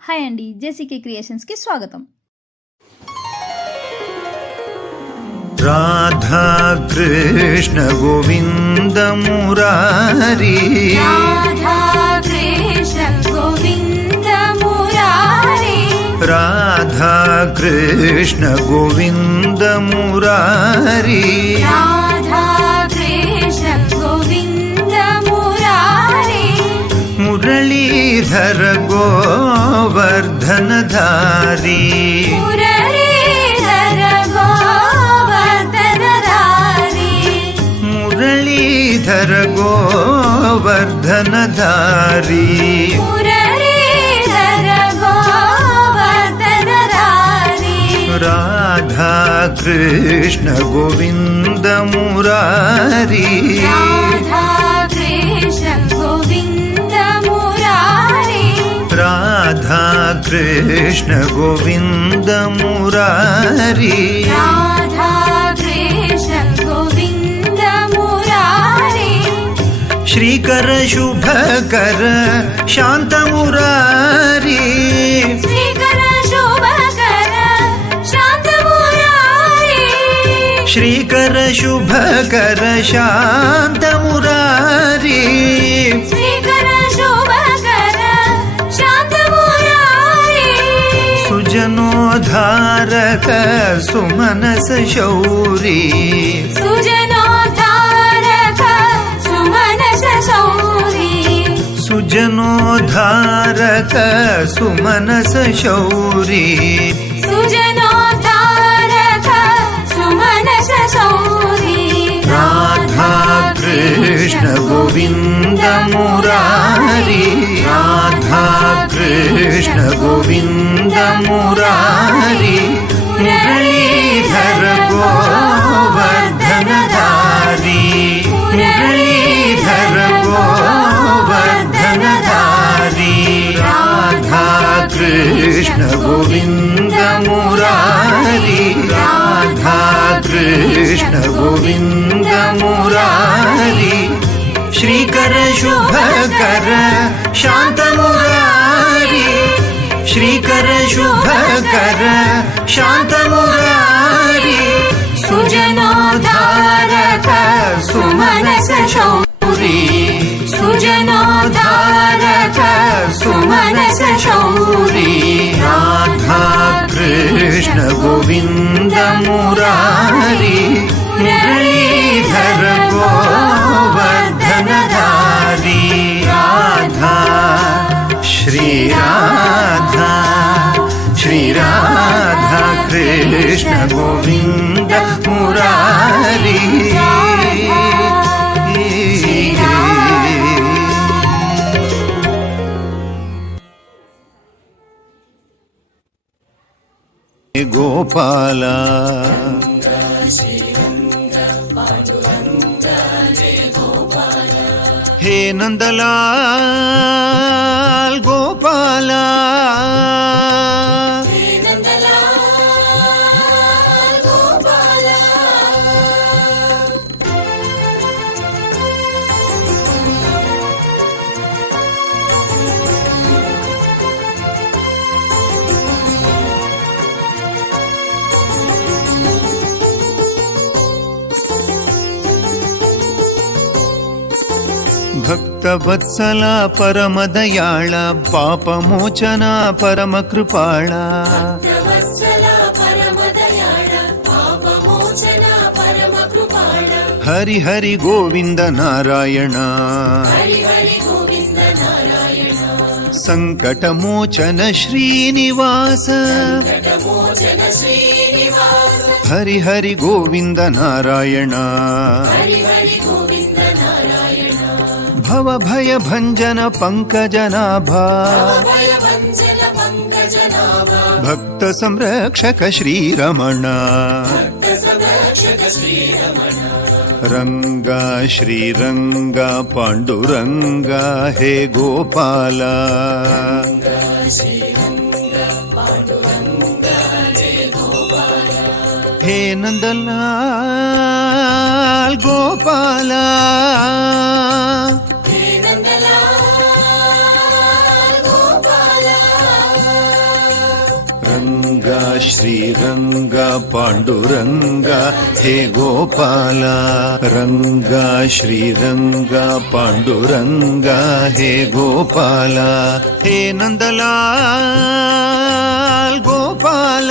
Hi అండి, జేసీకే క్రియేషన్స్కి స్వాగతం. రాధా కృష్ణ గోవింద మురారి, రాధా కృష్ణ గోవింద మురారి, రాధా కృష్ణ గోవింద మురారి, రాధా కృష్ణ గోవింద మురారి, మురళీధర గోవర్ధనధారి, మురళీధర గోవర్ధనధారి, మురళీధర గోవర్ధనధారి, మురళీధర గోవర్ధనధారి, రాధా కృష్ణ గోవింద మురారి, రాధా కృష్ణ గోవింద మురారి, రాధా కృష్ణ గోవింద మురారి, రాధా కృష్ణ గోవింద మురారి, శ్రీకర శుభకర శాంత మురారి, శ్రీకర శుభకర శాంత మురారి, శ్రీకర శుభకర శాంత మురారి, శ్రీకర శుభకర శాంత మురారి, సుజనోద్ధారక సుమనస శౌరి, సుజనోద్ధారక సుమనస శౌరి, సుజనోద్ధారక సుమనస శౌరి, సుజనోద్ధారక సుమనస శౌరి, రాధా కృష్ణ గోవింద మురారి, రాధా కృష్ణ గోవింద మురారి, మురళీధర గోవర్ధనధారి, మురళీధర గోవర్ధనధారి, రాధా కృష్ణ గోవింద మురారి, రాధా కృష్ణ గోవింద మురారి, శ్రీకర శుభకర శాంత మురారి, శ్రీకర శుభకర శాంత మురారి, సుజనోద్ధారక సుమనస శౌరి, సుజనోద్ధారక సుమనస శౌరి, రాధా కృష్ణ గోవింద మురారి, మురళీధర గోవర్ధనధారి, రాధా శ్రీ రాధా శ్రీ రాధా కృష్ణ గోవింద మురారి. గోపాల హే నందలాల్ గోపాల, ಭಕ್ತವತ್ಸಲ ಪರಮ ದಯಾಳ, ಪಾಪಮೋಚನ ಪರಮ ಕೃಪಾಳ, వత్సల పరమ దయాళ, పాపమోచన పరమ కృపాళ, ಹರಿ ಹರಿ ಗೋವಿಂದ ನಾರಾಯಣ, హరి హరి గోవింద నారాయణ, ಸಂಕಟಮೋಚನ ಶ್ರೀನಿವಾಸ, కటమోచన శ్రీనివాస, ಹರಿ ಹರಿ ಗೋವಿಂದ ನಾರಾಯಣ, హరి హరి గోవింద నారాయణ, ಭವ ಭಯ ಭಂಜನ ಪಂಕಜನಾಭ, భయ వంజన పంకజనాభ, ಭಕ್ತ ಸಂರಕ್ಷಕ ಶ್ರೀರಮಣ, సంరక్షక శ్రీరమణ, ರಂಗ ಶ್ರೀರಂಗ ಪಾಂಡುರಂಗ ಹೇ ಗೋಪಾಲ, ಹೇ ನಂದಲಾಲ್ ಗೋಪಾಲ, హే నందలాల్ గోపాల, ಶ್ರೀರಂಗ ಪಾಂಡುರಂಗ ಹೇ ಗೋಪಾಲ ರಂಗ ಶ್ರೀರಂಗ ಪಾಂಡುರಂಗ ಹೇ ಗೋಪಾಲ ಹೇ ನಂದಲಾಲ್ ಗೋಪಾಲ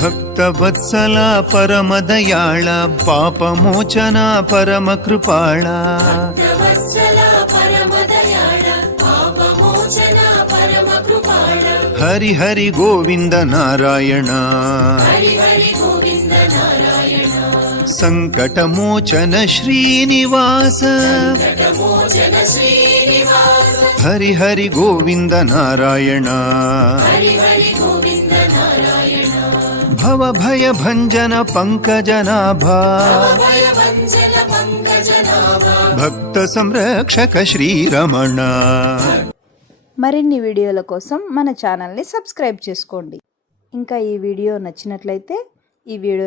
ಭಕ್ತವತ್ಸಲ ಪರಮದಯಾಳ ಪಾಪಮೋಚನ ಪರಮ ಕೃಪಾಳ ವತ್ಸಲ ಪರಮ ದಯಾಳ ಪಾಪಮೋಚನ ಪರಮ ಕೃಪಾಳ ಹರಿ ಹರಿ ಗೋವಿಂದ ನಾರಾಯಣ ಹರಿ ಹರಿ ಗೋವಿಂದ ನಾರಾಯಣ ಸಂಕಟಮೋಚನ ಶ್ರೀನಿವಾಸ ಘಟಮೋಚನ ಶ್ರೀನಿವಾಸ ಹರಿ ಹರಿ ಗೋವಿಂದ ನಾರಾಯಣ ಹರಿ ಹರಿ ಗೋವಿಂದ ನಾರಾಯಣ ಭವ ಭಯ ಭಂಜನ ಪಂಕಜನಾಭ ಭಯ ವಂಚನ ಪಂಕಜನಾಭ భక్త సంరక్షక శ్రీరమణ మరిన్ని వీడియోల కోసం మన ఛానల్ని సబ్స్క్రైబ్ చేసుకోండి. ఇంకా ఈ వీడియో నచ్చినట్లయితే ఈ వీడియో